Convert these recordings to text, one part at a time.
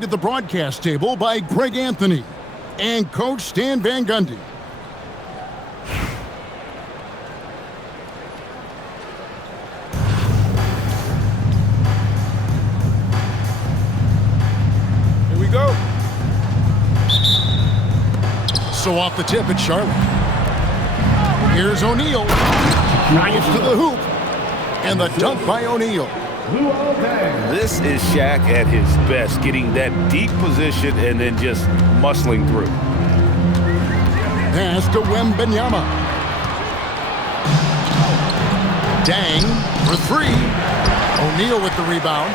At the broadcast table by Greg Anthony and Coach Stan Van Gundy. Here we go. So off the tip, it's Charlotte. Here's O'Neal. Drives to the hoop. And the dunk by O'Neal. This is Shaq at his best, getting that deep position and then just muscling through. Pass to Wembanyama. Dang for three. O'Neal with the rebound.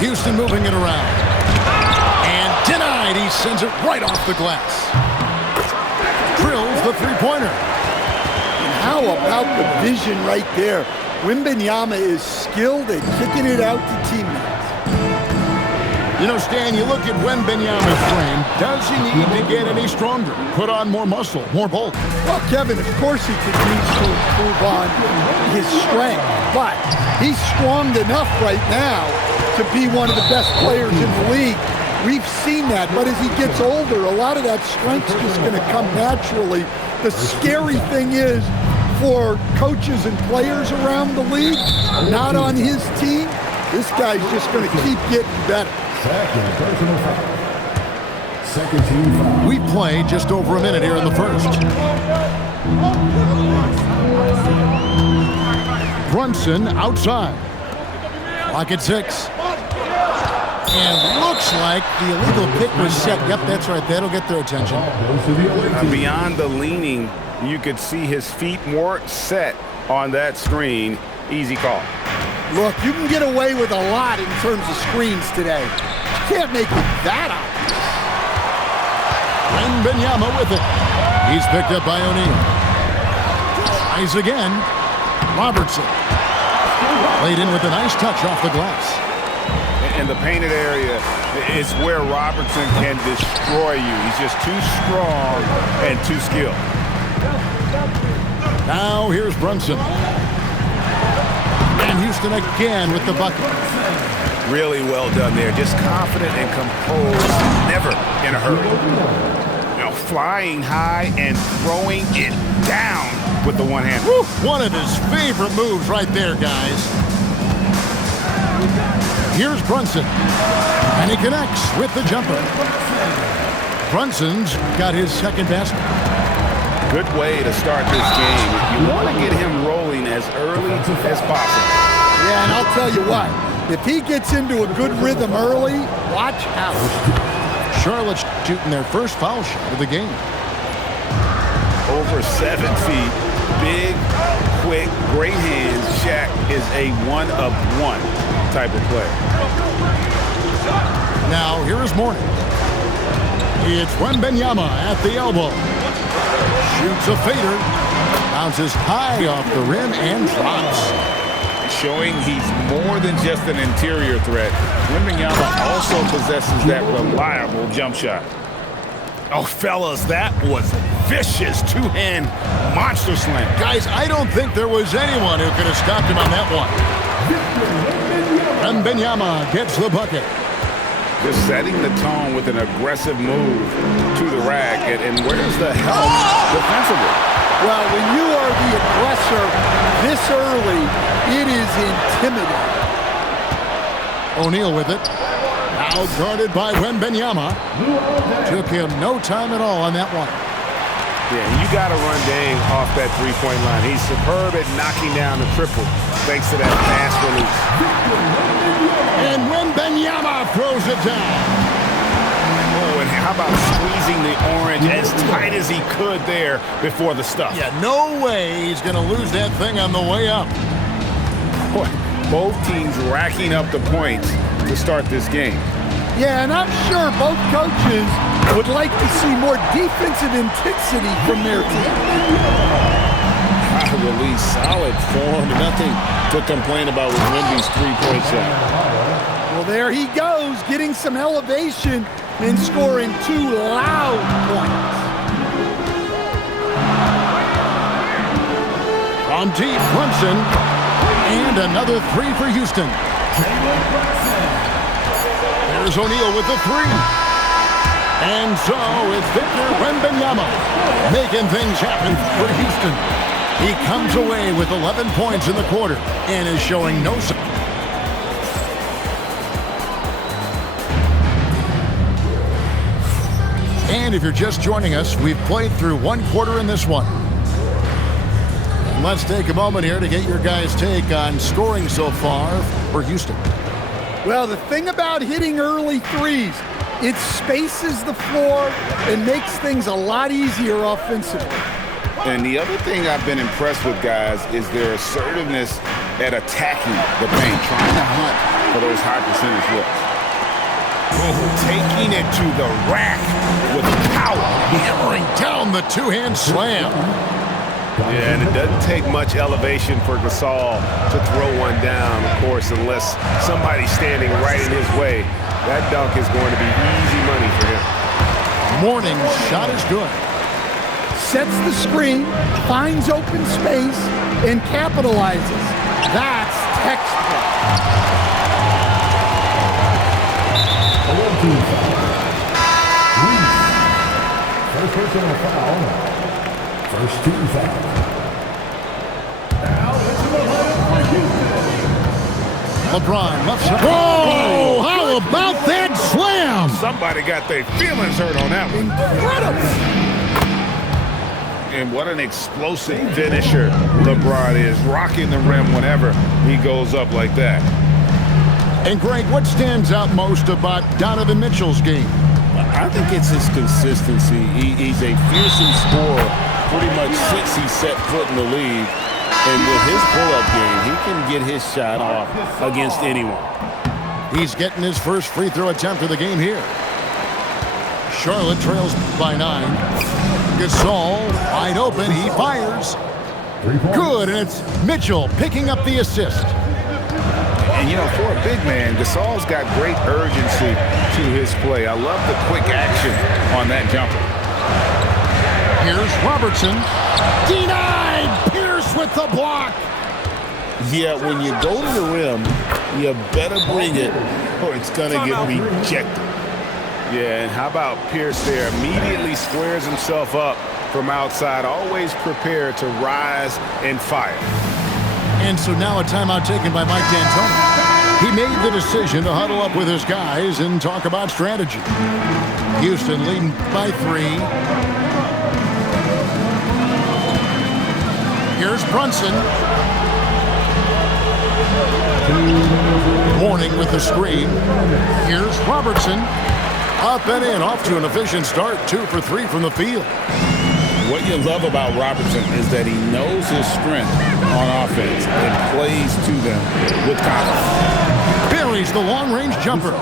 Houston moving it around. And denied. He sends it right off the glass. Drills the three-pointer. How about the vision right there? Wembanyama is skilled at kicking it out to teammates. You know, Stan, you look at Wembanyama's frame. Does he need to get any stronger? Put on more muscle, more bulk? Well, Kevin, of course he could use to improve on his strength, but he's strong enough right now to be one of the best players in the league. We've seen that, but as he gets older, a lot of that strength's just going to come naturally. The scary thing is, for coaches and players around the league, not on his team, this guy's just going to keep getting better. Second team foul. We play just over a minute here in the first. Brunson outside. Clock at 6. And looks like the illegal pick was set. Yep, that's right. That'll get their attention. Beyond the leaning, you could see his feet more set on that screen. Easy call. Look, you can get away with a lot in terms of screens today. You can't make it that obvious. Wembanyama with it. He's picked up by O'Neal. Tries again. Robertson. Laid in with a nice touch off the glass. In the painted area is where Robertson can destroy you. He's just too strong and too skilled. Now here's Brunson. And Houston again with the bucket. Really well done there. Just confident and composed. Never in a hurry. You know, flying high and throwing it down with the one hand. Woo, one of his favorite moves right there, guys. Here's Brunson. And he connects with the jumper. Brunson's got his second basket. Good way to start this game. You want to get him rolling as early as possible. Yeah, and I'll tell you what. If he gets into a good rhythm early, watch out. Charlotte's shooting their first foul shot of the game. Over 7 feet. Big, quick, great hands. Shaq is a one-of-one type of player. Now, here is Morning. It's Wembanyama at the elbow. Shoots a fader. Bounces high off the rim and drops. Showing he's more than just an interior threat. Wembanyama also possesses that reliable jump shot. Oh, fellas, that was vicious two-hand monster slam. Guys, I don't think there was anyone who could have stopped him on that one. Wembanyama gets the bucket. Just setting the tone with an aggressive move to the rack. And where's the help defensively? Well, when you are the aggressor this early, it is intimidating. O'Neal with it. Now guarded by Wembanyama. Took him no time at all on that one. Yeah, you got to run Dame off that three-point line. He's superb at knocking down the triple thanks to that fast release. And Wembanyama throws it down. Oh, and how about squeezing the orange as tight as he could there before the stuff? Yeah, no way he's going to lose that thing on the way up. Boy, both teams racking up the points to start this game. Yeah, and I'm sure both coaches would like to see more defensive intensity from their team. High release, solid form, nothing to complain about with Wemby's three-point shot. Well, there he goes, getting some elevation and scoring 2 loud points. On deep, Brunson. And another three for Houston. Here's O'Neal with the three. And so it's Victor Wembanyama making things happen for Houston. He comes away with 11 points in the quarter and is showing no sign. And if you're just joining us, we've played through one quarter in this one. And let's take a moment here to get your guys' take on scoring so far for Houston. Well, the thing about hitting early threes, it spaces the floor and makes things a lot easier offensively. And the other thing I've been impressed with, guys, is their assertiveness at attacking the paint, trying to hunt for those high percentage looks. Taking it to the rack with power. Hammering down the two-hand slam. Yeah, and it doesn't take much elevation for Gasol to throw one down, of course, unless somebody's standing right in his way. That dunk is going to be easy money for him. Morning's shot is good. Sets the screen, finds open space, and capitalizes. That's textbook. First personal foul. First team foul. Now into the lineup for Houston. LeBron left side. Oh, how about that slam? Somebody got their feelings hurt on that one. Incredible. And what an explosive finisher LeBron is, rocking the rim whenever he goes up like that. And Greg, what stands out most about Donovan Mitchell's game? I think it's his consistency. He's a fearsome scorer pretty much since he set foot in the league. And with his pull-up game, he can get his shot off against anyone. He's getting his first free throw attempt of the game here. Charlotte trails by 9. Gasol wide open. He fires. Good, and it's Mitchell picking up the assist. And, you know, for a big man, Gasol's got great urgency to his play. I love the quick action on that jumper. Here's Robertson. Denied! Pierce with the block. Yeah, when you go to the rim, you better bring it or it's going to get rejected. Yeah, and how about Pierce there? Immediately squares himself up from outside, always prepared to rise and fire. And so now a timeout taken by Mike D'Antoni. He made the decision to huddle up with his guys and talk about strategy. Houston leading by 3. Here's Brunson. Morning with the screen. Here's Robertson. Up and in, off to an efficient start. 2 for 3 from the field. What you love about Robertson is that he knows his strength on offense and plays to them with confidence. Buries the long-range jumper.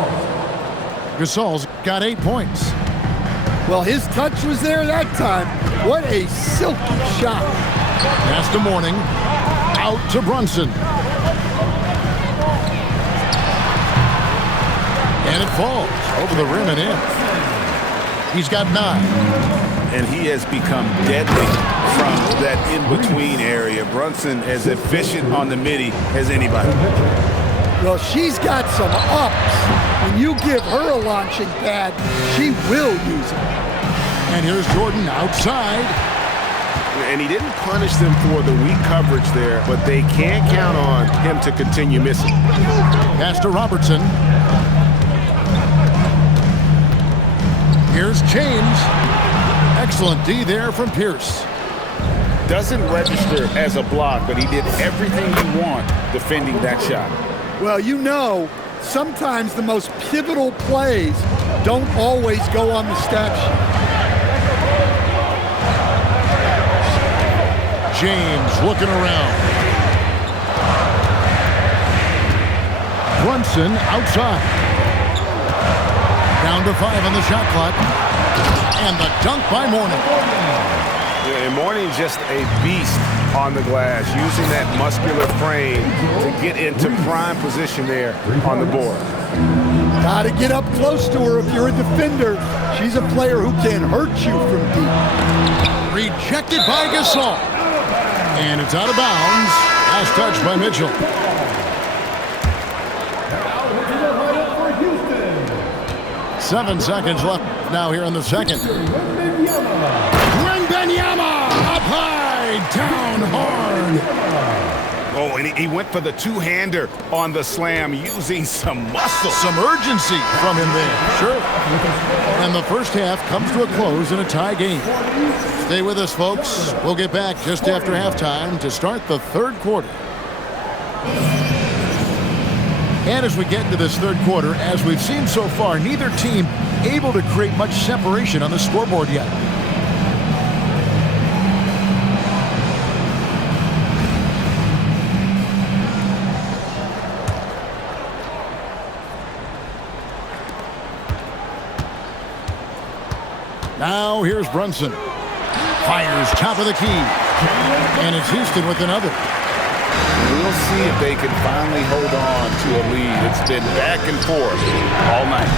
Gasol's got 8 points. Well, his touch was there that time. What a silky shot. Pass to Morning. Out to Brunson. And it falls over the rim and in. He's got 9. And he has become deadly from that in-between area. Brunson as efficient on the midi as anybody. Well, she's got some ups. When you give her a launching pad, she will use it. And here's Jordan outside. And he didn't punish them for the weak coverage there, but they can't count on him to continue missing. Pass to Robertson. Here's James. Excellent D there from Pierce. Doesn't register as a block, but he did everything you want defending that shot. Well, you know, sometimes the most pivotal plays don't always go on the stat sheet. James looking around. Brunson outside. Down to 5 on the shot clock. And the dunk by Morning. Yeah, and Morning's just a beast on the glass, using that muscular frame to get into prime position there on the board. Got to get up close to her if you're a defender. She's a player who can hurt you from deep. Rejected by Gasol. And it's out of bounds. Last touch by Mitchell. Now into the lineup for Houston. 7 seconds left now here in the second. Wembanyama up high, down hard. Oh, and he went for the two-hander on the slam using some muscle. Some urgency from him there. Sure. And the first half comes to a close in a tie game. Stay with us, folks. We'll get back just after halftime to start the third quarter. And as we get into this third quarter, as we've seen so far, neither team able to create much separation on the scoreboard yet. Now here's Brunson. Fires top of the key. And it's Houston with another. We'll see if they can finally hold on to a lead. It's been back and forth all night.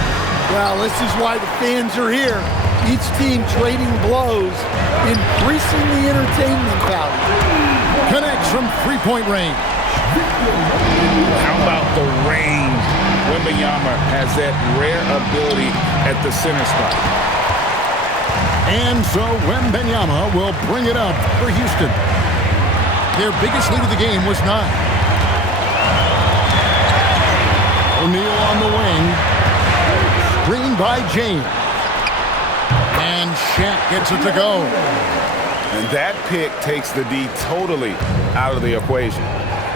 Well, this is why the fans are here. Each team trading blows, increasing the entertainment value. Connects from three-point range. How about the range? Wembanyama has that rare ability at the center spot. And so Wembanyama will bring it up for Houston. Their biggest lead of the game was 9. O'Neal on the wing. Screened by James. And Shaq gets it to go. And that pick takes the D totally out of the equation.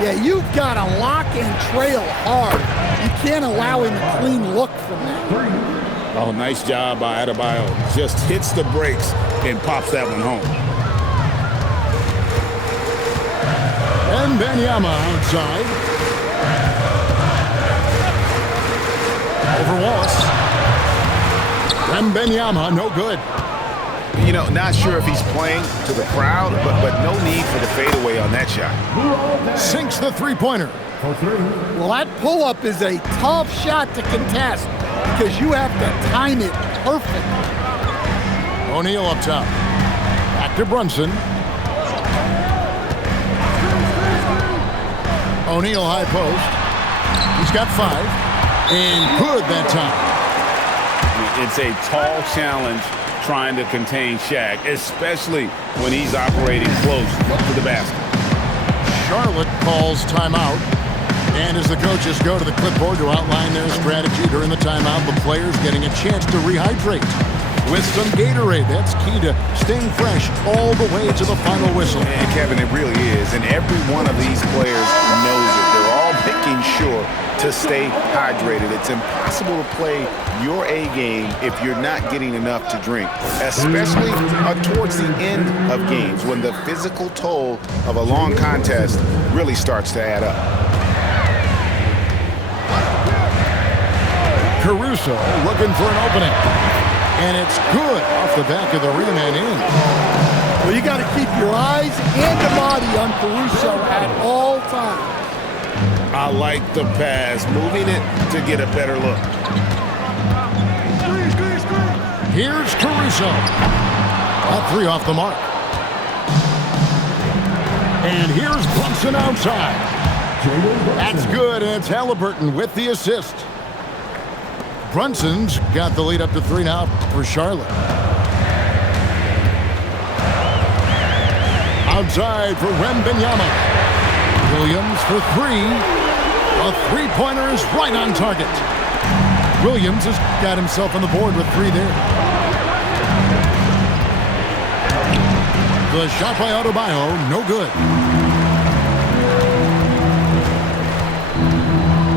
Yeah, you've got to lock and trail hard. You can't allow him a clean look from that. Oh, nice job by Adebayo. Just hits the brakes and pops that one home. Wembanyama outside. Over Wallace. Wembanyama, no good. You know, not sure if he's playing to the crowd, but no need for the fadeaway on that shot. Sinks the three-pointer. Well, that pull-up is a tough shot to contest because you have to time it perfect. O'Neal up top. Back to Brunson. O'Neal high post. He's got 5. And good that time. It's a tall challenge trying to contain Shaq, especially when he's operating close to the basket. Charlotte calls timeout. And as the coaches go to the clipboard to outline their strategy during the timeout, the players getting a chance to rehydrate with some Gatorade. That's key to staying fresh all the way to the final whistle. And Kevin, it really is. And every one of these players knows it. They're all making sure to stay hydrated. It's impossible to play your A game if you're not getting enough to drink, especially towards the end of games when the physical toll of a long contest really starts to add up. Caruso looking for an opening. And it's good off the back of the rim and in. Well, you got to keep your eyes and the body on Caruso at all times. I like the pass, moving it to get a better look. Here's Caruso. All 3 off the mark. And here's Brunson outside. That's good, and it's Halliburton with the assist. Brunson's got the lead up to 3 now for Charlotte. Outside for Wembanyama. Williams for 3. A three-pointer is right on target. Williams has got himself on the board with 3 there. The shot by Adebayo, no good.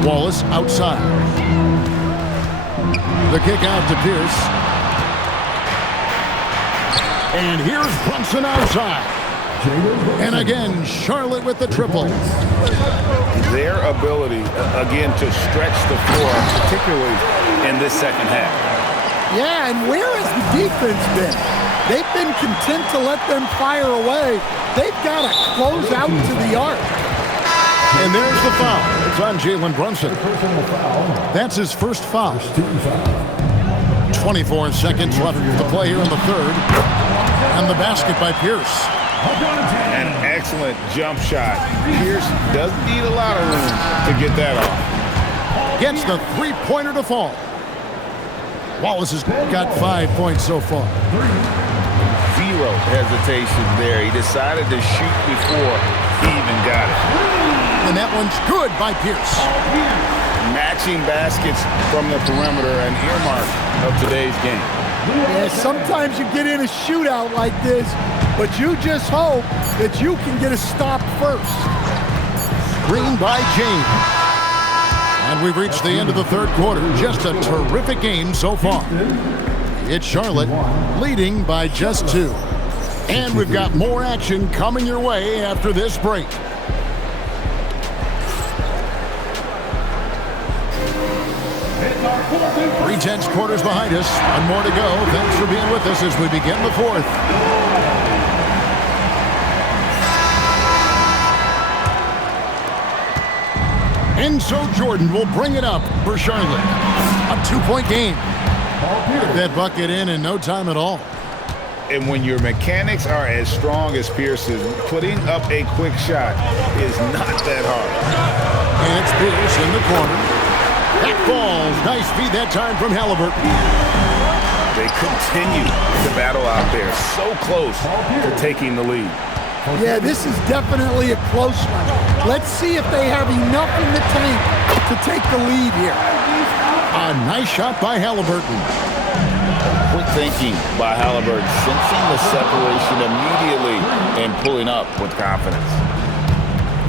Wallace outside. The kick out to Pierce. And here's Brunson outside. And again, Charlotte with the triple. Their ability, again, to stretch the floor, particularly in this second half. Yeah, and where has the defense been? They've been content to let them fire away. They've got to close out to the arc. And there's the foul. It's on Jalen Brunson. That's his first foul. 24 seconds left to play here in the third. And the basket by Pierce. An excellent jump shot. Pierce doesn't need a lot of room to get that off. Gets the three-pointer to fall. Wallace has got 5 points so far. Zero hesitation there. He decided to shoot before he even got it. And that one's good by Pierce. Matching baskets from the perimeter, an earmark of today's game. Yeah, sometimes you get in a shootout like this, but you just hope that you can get a stop first. Screen by James. And we've reached the end of the third quarter. Just a terrific game so far. It's Charlotte leading by just 2. And we've got more action coming your way after this break. Three-tenths quarters behind us. One more to go. Thanks for being with us as we begin the fourth. Enzo Jordan will bring it up for Charlotte. A 2-point game. Get that bucket in no time at all. And when your mechanics are as strong as Pierce's, putting up a quick shot is not that hard. And it's Pierce in the corner. That falls. Nice feed that time from Halliburton. They continue to battle out there, so close to taking the lead. Yeah, this is definitely a close one. Let's see if they have enough in the tank to take the lead here. A nice shot by Halliburton. Quick thinking by Halliburton, sensing the separation immediately and pulling up with confidence.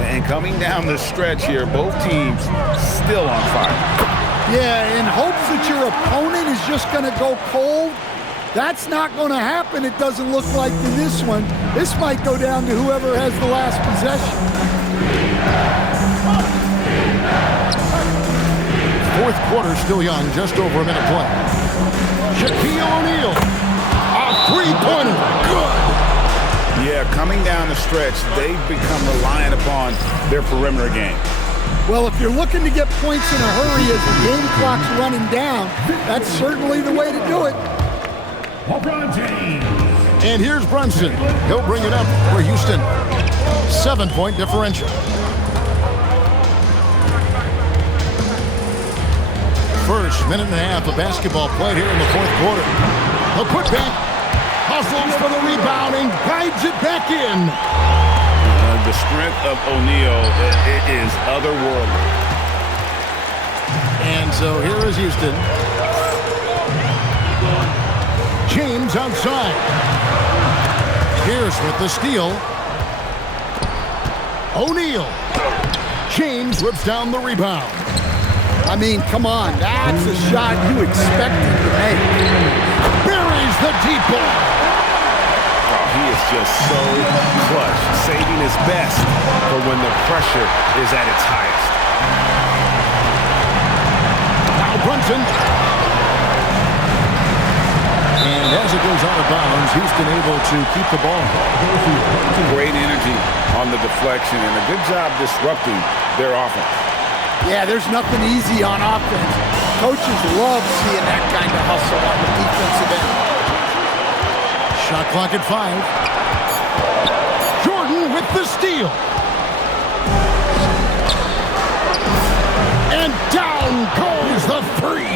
And coming down the stretch here, both teams still on fire. Yeah, in hopes that your opponent is just going to go cold. That's not going to happen, it doesn't look like in this one. This might go down to whoever has the last possession. Fourth quarter still young, just over a minute play. Shaquille O'Neal. A three-pointer. Good. Yeah, coming down the stretch, they've become reliant upon their perimeter game. Well, if you're looking to get points in a hurry as the game clock's running down, that's certainly the way to do it. LeBron James. And here's Brunson. He'll bring it up for Houston. 7-point differential. First minute and a half of basketball played here in the fourth quarter. The putback. Hustles for the rebound and guides it back in. The strength of O'Neal is otherworldly. And so here is Houston. James outside. Pierce with the steal. O'Neal. James whips down the rebound. I mean, come on, that's a shot you expected to make. Buries the deep ball. Oh, he is just so clutch, saving his best for when the pressure is at its highest. Now Brunson. And as it goes out of bounds, Houston able to keep the ball. Great energy on the deflection and a good job disrupting their offense. Yeah, there's nothing easy on offense. Coaches love seeing that kind of hustle on the defensive end. Shot clock at 5. Jordan with the steal. And down goes the three.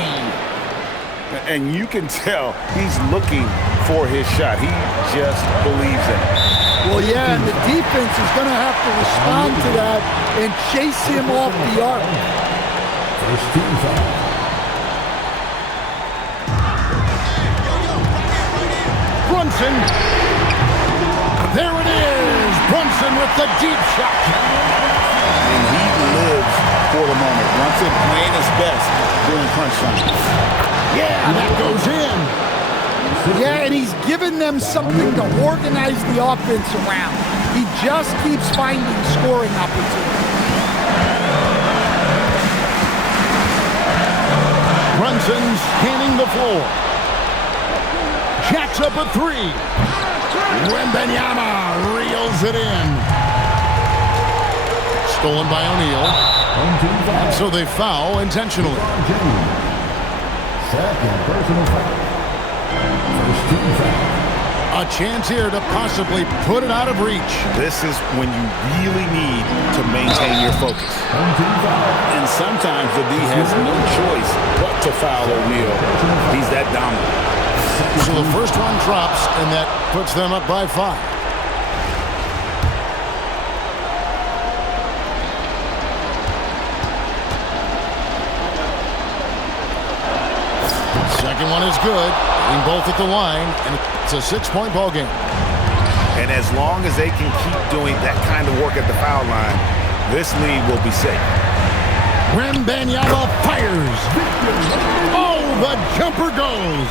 And you can tell he's looking for his shot. He just believes in it. Well, yeah, and the defense is going to have to respond to that and chase him off the arc. First team foul. Brunson. There it is. Brunson with the deep shot. And he lives for the moment. Brunson playing his best during crunch time. Yeah, that goes in. Yeah, and he's given them something to organize the offense around. He just keeps finding scoring opportunities. Brunson's scanning the floor. Jacks up a three. Wembanyama reels it in. Stolen by O'Neal. And so they foul intentionally. Second personal foul. First team foul. A chance here to possibly put it out of reach. This is when you really need to maintain your focus. And sometimes the D has no choice but to foul O'Neal. He's that dominant. So the first one drops, and that puts them up by 5. Second one is good. Hitting both at the line, and it's a 6-point ball game. And as long as they can keep doing that kind of work at the foul line, this lead will be safe. Wembanyama fires. Oh, the jumper goes.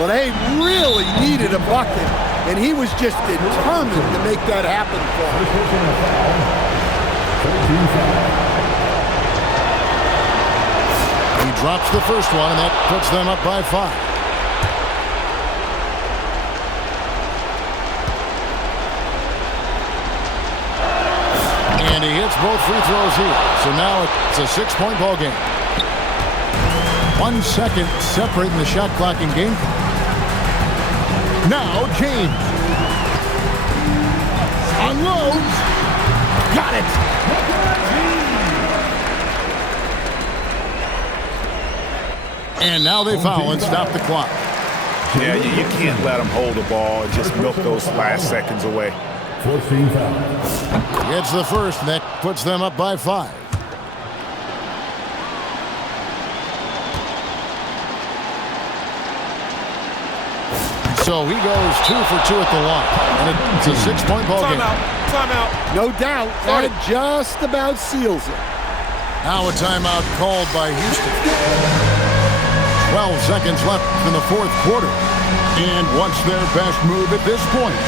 Well, they really needed a bucket, and he was just determined to make that happen for them. He drops the first one, and that puts them up by 5. And he hits both free throws here. So now it's a 6-point ball game. 1 second separating the shot clock and game clock. Now James. Unloads. Got it. And now they foul and stop the clock. Yeah, you can't let them hold the ball and just milk those last seconds away. 14 fouls. Gets the first, and that puts them up by 5. So he goes 2 for 2 at the line. And it's a 6-point ball game. Timeout. No doubt, that just about seals it. Now a timeout called by Houston. 12 seconds left in the fourth quarter. And what's their best move at this point?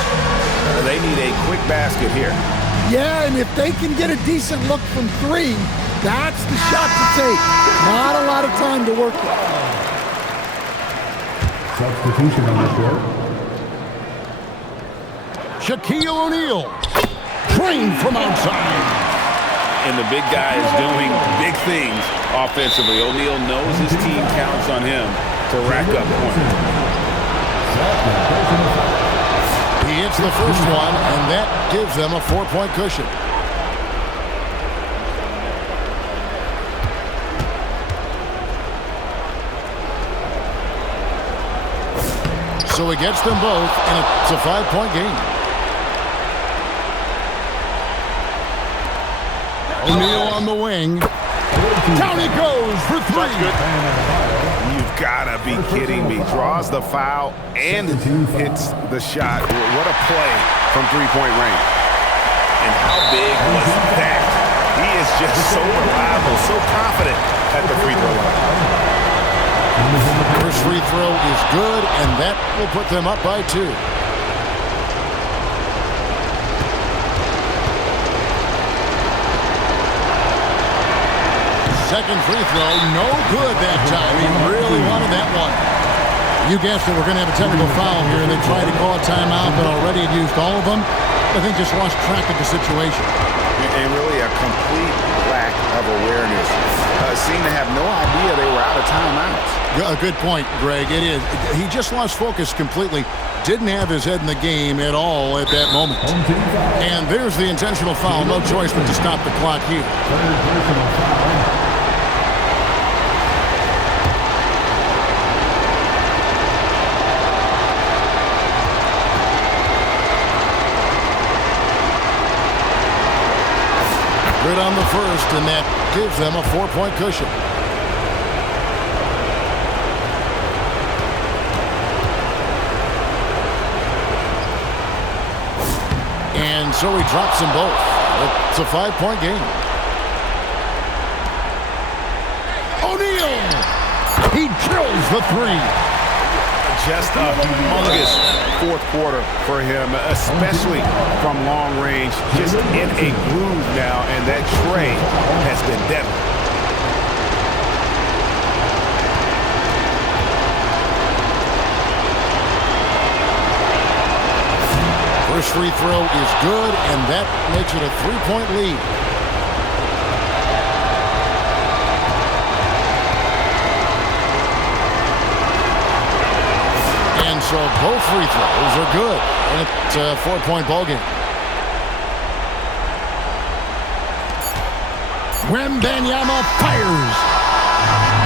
They need a quick basket here. Yeah, and if they can get a decent look from 3, that's the shot to take. Not a lot of time to work with. Substitution on the court. Shaquille O'Neal. Trained from outside. And the big guy is doing big things offensively. O'Neal knows his team counts on him to rack up points. He hits the first one, and that gives them a 4-point cushion. So he gets them both, and it's a 5-point game. O'Neal on the wing. Down he goes for 3. You've got to be kidding me. Draws the foul and hits the shot. What a play from three-point range. And how big was that? He is just so reliable, so confident at the free throw line. First free throw is good, and that will put them up by 2. Second free throw, no good that time. He really wanted that one. You guessed it, we're going to have a technical foul here. They tried to call a timeout, but already had used all of them. I think just lost track of the situation. And really a complete lack of awareness. Seemed to have no idea they were out of timeouts. A good point, Greg. It is. He just lost focus completely. Didn't have his head in the game at all at that moment. And there's the intentional foul. No choice but to stop the clock here. Good on the first, and that gives them a 4-point cushion. And so he drops them both. It's a 5-point game. O'Neal! He drills the 3. Just a humongous fourth quarter for him, especially from long range. Just in a groove now, and that tray has been deadly. First free throw is good, and that makes it a 3-point lead. so both free throws are good. And it's a 4-point ball game. Wembanyama fires.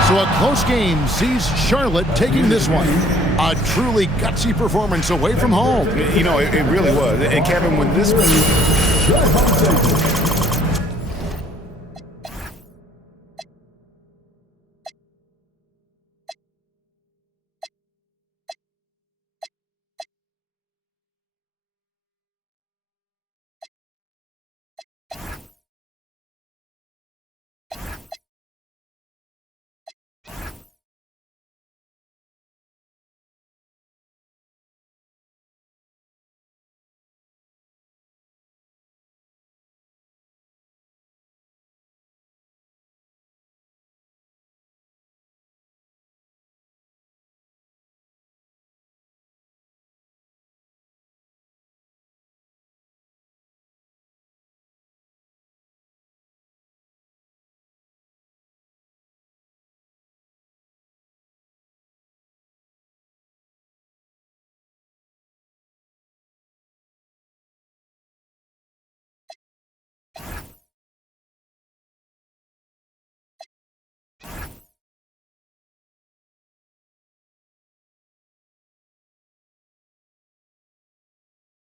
So a close game sees Charlotte taking this one. A truly gutsy performance away from home. You know, it really was. And Kevin, when this